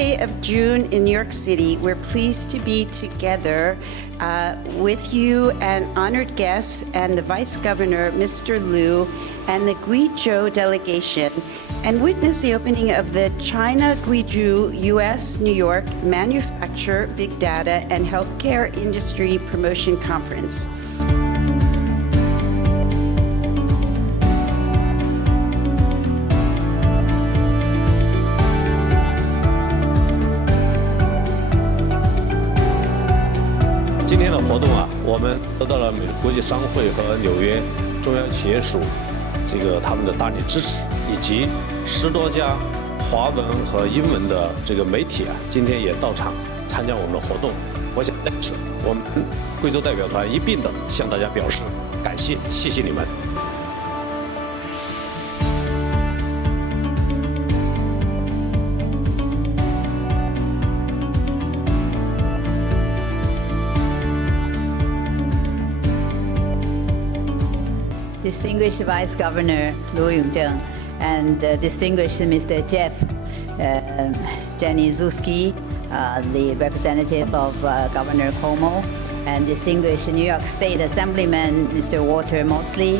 day of June in New York City. We're pleased to be together with you and honored guests and the Vice Governor, Mr. Liu, and the Guizhou delegation, and witness the opening of the China Guizhou U.S.-New York Manufacture, Big Data, and Healthcare Industry Promotion Conference.今天的活动啊，我们得到了美国国际商会和纽约中央企业署他们的大力支持，以及10多家华文和英文的媒体啊，今天也到场参加我们的活动。我想在此，我们贵州代表团一并的向大家表示感谢，谢谢你们。Distinguished Vice Governor Liu Yongzheng and distinguished Mr. Jeff Januszewski, the representative of Governor Cuomo, and distinguished New York State Assemblyman Mr. Walter Mosley,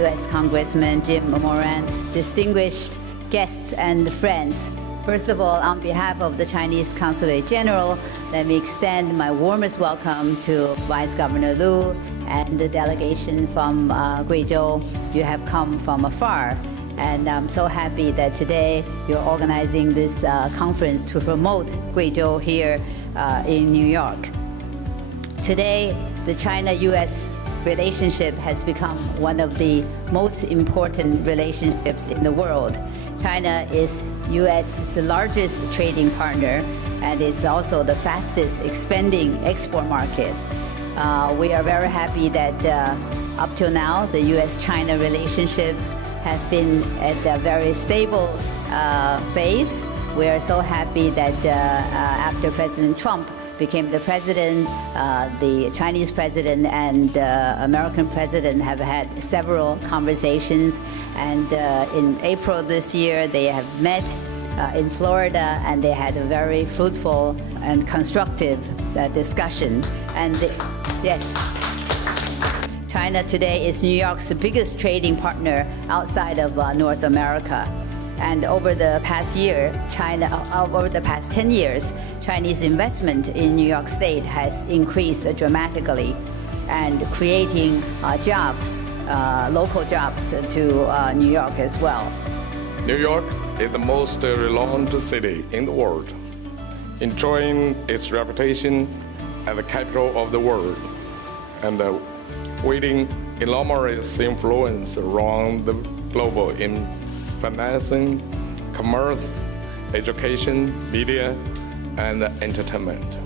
U.S. Congressman Jim Moran, distinguished guests and friends. First of all, on behalf of the Chinese Consulate General, let me extend my warmest welcome to Vice Governor Liu and the delegation from Guizhou. You have come from afar, and I'm so happy that today you're organizing this conference to promote Guizhou here in New York. Today, the China-U.S. relationship has become one of the most important relationships in the world. China is U.S.'s largest trading partner and is also the fastest expanding export market. We are very happy that up till now, the U.S.-China relationship has been at a very stable phase. We are so happy that after President Trump became the president, the Chinese president and American president have had several conversations. And in April this year, they have met in Florida, and they had a very fruitful and constructive discussion. And yes, China today is New York's biggest trading partner outside of North America. And over the past 10 years, Chinese investment in New York State has increased dramatically, and creating jobs, local jobs to New York as well. New York is the most renowned city in the world, enjoying its reputation as the capital of the world, and wielding enormous influence around the globe in financing, commerce, education, media, and entertainment.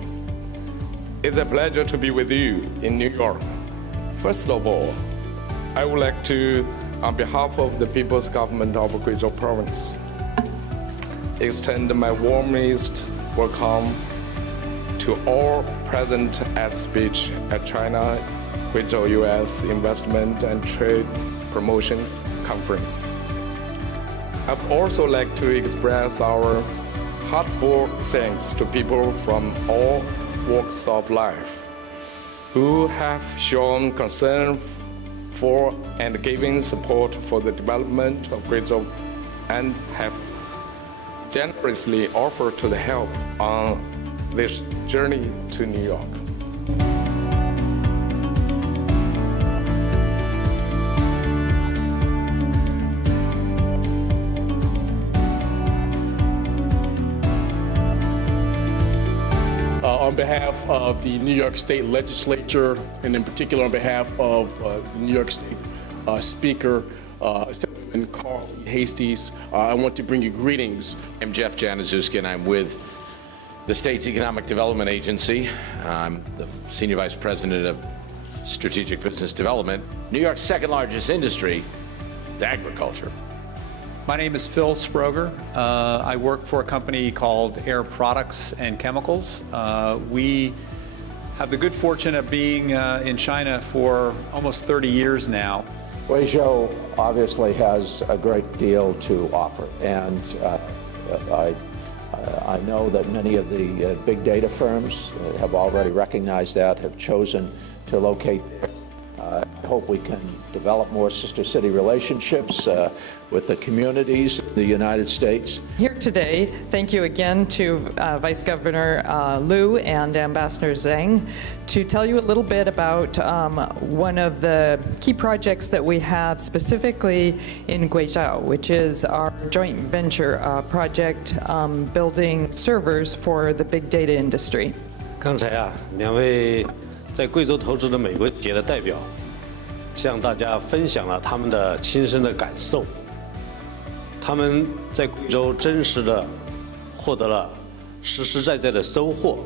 It's a pleasure to be with you in New York. First of all, I would like to, on behalf of the People's Government of Guizhou Province, extend my warmest welcome to all present at speech at China Guizhou U.S. Investment and Trade Promotion Conference. I'd also like to express our heartfelt thanks to people from all walks of life who have shown concern for and given support for the development of Guizhou and have generously offered to help on this journey to New York. On behalf of the New York State Legislature, and in particular on behalf of the New York State Speaker, Assemblyman Carl Heasties, I want to bring you greetings. I'm Jeff Januszewski, and I'm with the state's Economic Development Agency. I'm the Senior Vice President of Strategic Business Development. New York's second largest industry is agriculture. My name is Phil Sproger. I work for a company called Air Products and Chemicals. We have the good fortune of being in China for almost 30 years now. Guizhou obviously has a great deal to offer, and I I know that many of the big data firms have already recognized that, have chosen to locate there. I hope we can develop more sister city relationships with the communities in the United States. Here today, thank you again to Vice Governor Liu and Ambassador Zhang to tell you a little bit about one of the key projects that we have specifically in Guizhou, which is our joint venture project building servers for the big data industry. 刚才啊，两位在贵州投资的美国企业的代表，向大家分享了他们的亲身的感受。他们在贵州真实的获得了实实在在的收获，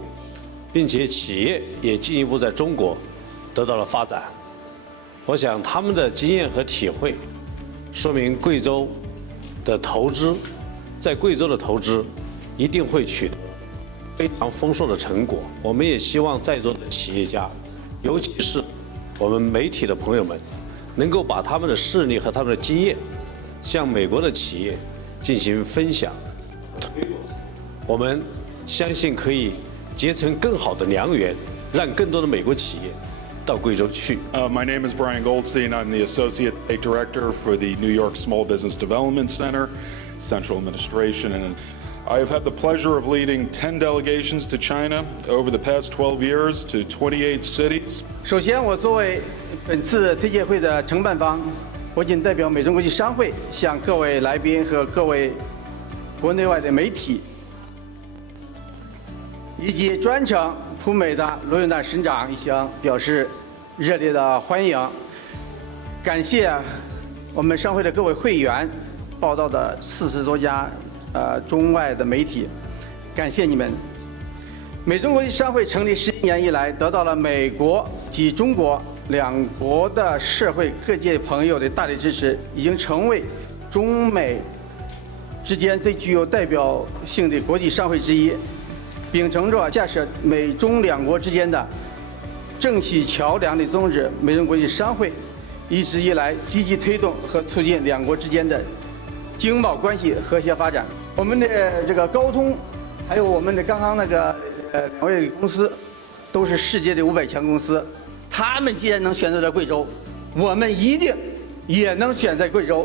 并且企业也进一步在中国得到了发展。我想他们的经验和体会，说明贵州的投资，在贵州的投资一定会取得非常丰硕的成果。我们也希望在座的企业家，尤其是我们媒体的朋友们，能够把他们的事例和他们的经验，向美国的企业进行分享、推广。我们相信可以结成更好的良缘，让更多的美国企业到贵州去。My name is Brian Goldstein. I'm the Associate State Director for the New York Small Business Development Center, Central Administration, and I have had the pleasure of leading 10 delegations to China over the past 12 years to 28 cities. 首先，我作为本次推介会的承办方，我谨代表美中国际商会向各位来宾和各位国内外的媒体，以及专程赴美的罗永淡省长一行表示热烈的欢迎。感谢我们商会的各位会员报道的40多家中外的媒体，感谢你们。美中国际商会成立11年以来，得到了美国及中国两国的社会各界朋友的大力支持，已经成为中美之间最具有代表性的国际商会之一。秉承着架设美中两国之间的正系桥梁的宗旨，美中国际商会一直以来积极推动和促进两国之间的经贸关系和谐发展。我们的这个高通，还有我们的刚刚那个两位公司，都是世界的500强公司。他们既然能选择在贵州，我们一定也能选在贵州。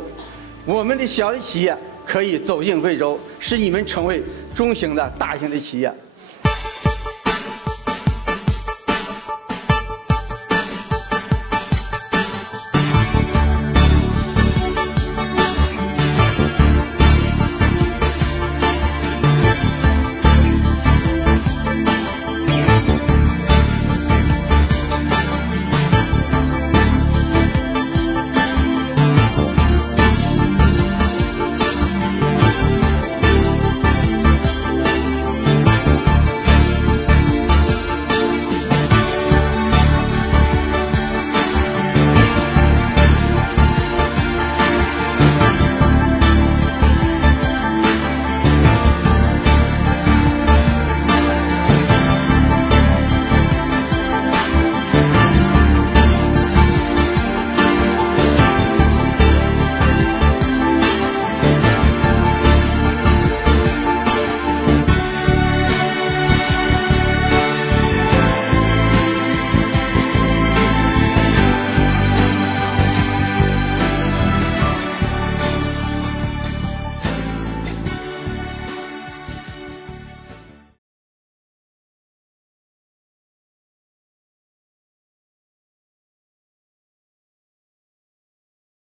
我们的小的企业可以走进贵州，使你们成为中型的、大型的企业。